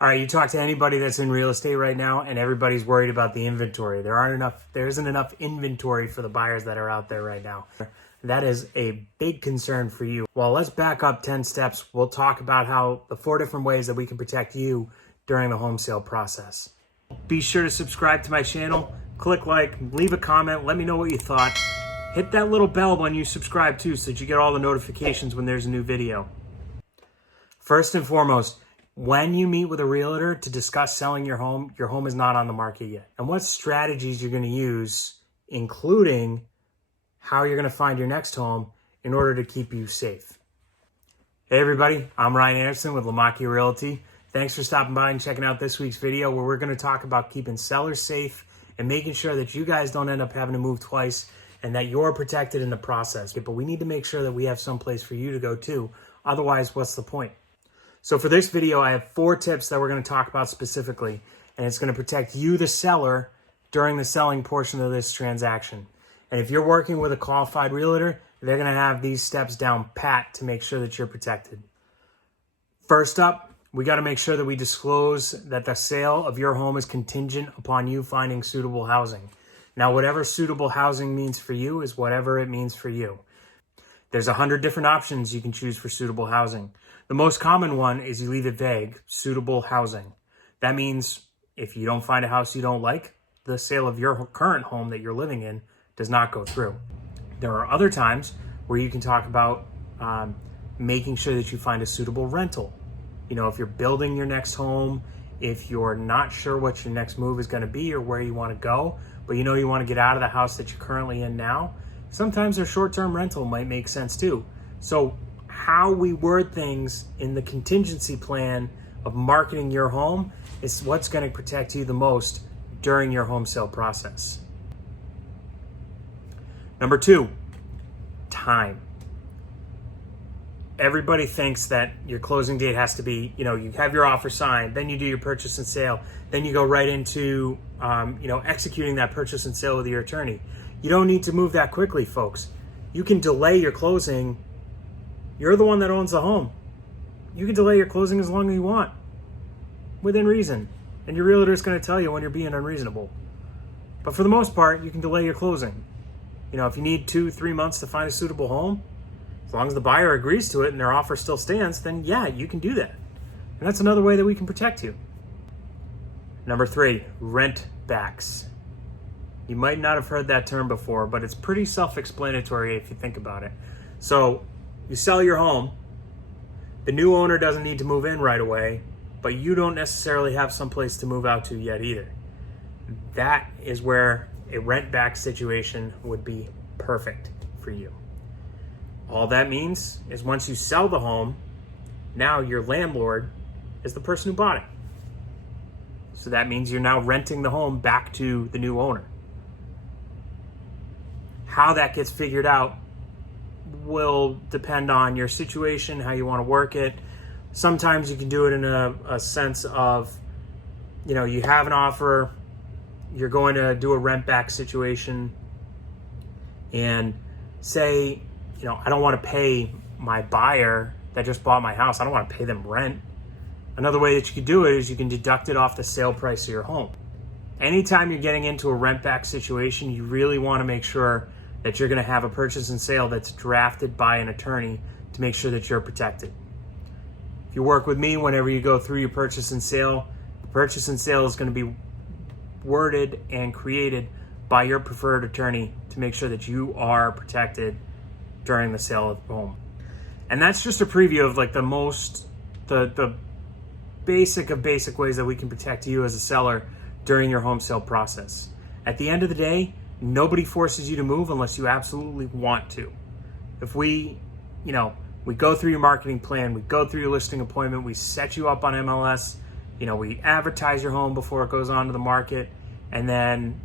All right, you talk to anybody that's in real estate right now, and everybody's worried about the inventory. There isn't enough inventory for the buyers that are out there right now. That is a big concern for you. Well, let's back up 10 steps. We'll talk about how the 4 different ways that we can protect you during the home sale process. Be sure to subscribe to my channel, click like, leave a comment, let me know what you thought. Hit that little bell when you subscribe too, so that you get all the notifications when there's a new video. First and foremost, when you meet with a realtor to discuss selling your home is not on the market yet. And what strategies you're going to use, including how you're going to find your next home in order to keep you safe. Hey everybody, I'm Ryan Anderson with Lamaki Realty. Thanks for stopping by and checking out this week's video where we're going to talk about keeping sellers safe and making sure that you guys don't end up having to move twice and that you're protected in the process. But we need to make sure that we have some place for you to go too. Otherwise, what's the point? So for this video, I have 4 tips that we're going to talk about specifically, and it's going to protect you, the seller, during the selling portion of this transaction. And if you're working with a qualified realtor, they're going to have these steps down pat to make sure that you're protected. First up, we got to make sure that we disclose that the sale of your home is contingent upon you finding suitable housing. Now, whatever suitable housing means for you is whatever it means for you. There's 100 different options you can choose for suitable housing. The most common one is you leave it vague, suitable housing. That means if you don't find a house you don't like, the sale of your current home that you're living in does not go through. There are other times where you can talk about making sure that you find a suitable rental. You know, if you're building your next home, if you're not sure what your next move is going to be or where you want to go, but you know you want to get out of the house that you're currently in now, sometimes a short-term rental might make sense too. So how we word things in the contingency plan of marketing your home is what's going to protect you the most during your home sale process. Number 2, time. Everybody thinks that your closing date has to be, you have your offer signed, then you do your purchase and sale, then you go right into, executing that purchase and sale with your attorney. You don't need to move that quickly, folks. You can delay your closing. You're the one that owns the home. You can delay your closing as long as you want, within reason. And your realtor is going to tell you when you're being unreasonable. But for the most part, you can delay your closing. If you need 2-3 months to find a suitable home, as long as the buyer agrees to it and their offer still stands, then yeah, you can do that. And that's another way that we can protect you. Number 3, rent backs. You might not have heard that term before, but it's pretty self-explanatory if you think about it. So you sell your home, the new owner doesn't need to move in right away, but you don't necessarily have someplace to move out to yet either. That is where a rent back situation would be perfect for you. All that means is once you sell the home, now your landlord is the person who bought it. So that means you're now renting the home back to the new owner. How that gets figured out will depend on your situation, how you want to work it. Sometimes you can do it in a sense of, you have an offer, you're going to do a rent back situation, and say, I don't want to pay my buyer that just bought my house, I don't want to pay them rent. Another way that you could do it is you can deduct it off the sale price of your home. Anytime you're getting into a rent back situation, you really want to make sure that you're going to have a purchase and sale that's drafted by an attorney to make sure that you're protected. If you work with me, whenever you go through your purchase and sale, the purchase and sale is going to be worded and created by your preferred attorney to make sure that you are protected during the sale of the home. And that's just a preview of the basic of basic ways that we can protect you as a seller during your home sale process. At the end of the day, nobody forces you to move unless you absolutely want to. If we go through your marketing plan, we go through your listing appointment, we set you up on MLS, we advertise your home before it goes onto the market, and then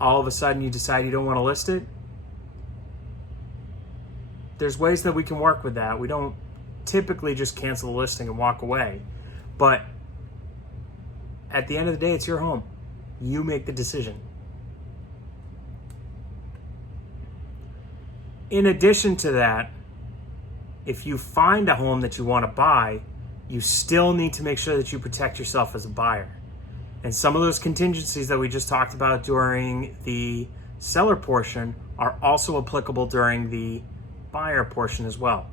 all of a sudden you decide you don't want to list it, there's ways that we can work with that. We don't typically just cancel the listing and walk away. But at the end of the day, it's your home. You make the decision. In addition to that, if you find a home that you want to buy, you still need to make sure that you protect yourself as a buyer. And some of those contingencies that we just talked about during the seller portion are also applicable during the buyer portion as well.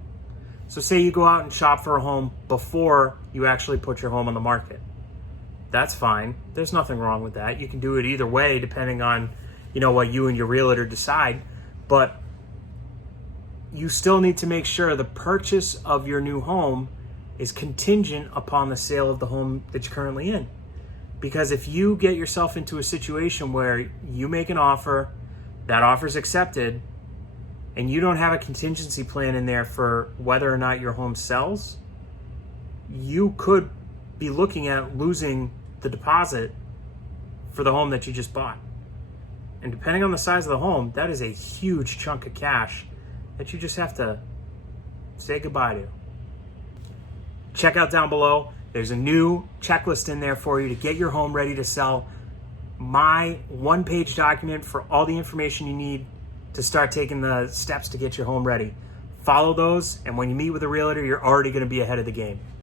So say you go out and shop for a home before you actually put your home on the market. That's fine. There's nothing wrong with that. You can do it either way depending on, what you and your realtor decide. But you still need to make sure the purchase of your new home is contingent upon the sale of the home that you're currently in. Because if you get yourself into a situation where you make an offer, that offer's accepted, and you don't have a contingency plan in there for whether or not your home sells, you could be looking at losing the deposit for the home that you just bought. And depending on the size of the home, that is a huge chunk of cash that you just have to say goodbye to. Check out down below. There's a new checklist in there for you to get your home ready to sell. My one-page document for all the information you need to start taking the steps to get your home ready. Follow those, and when you meet with a realtor, you're already going to be ahead of the game.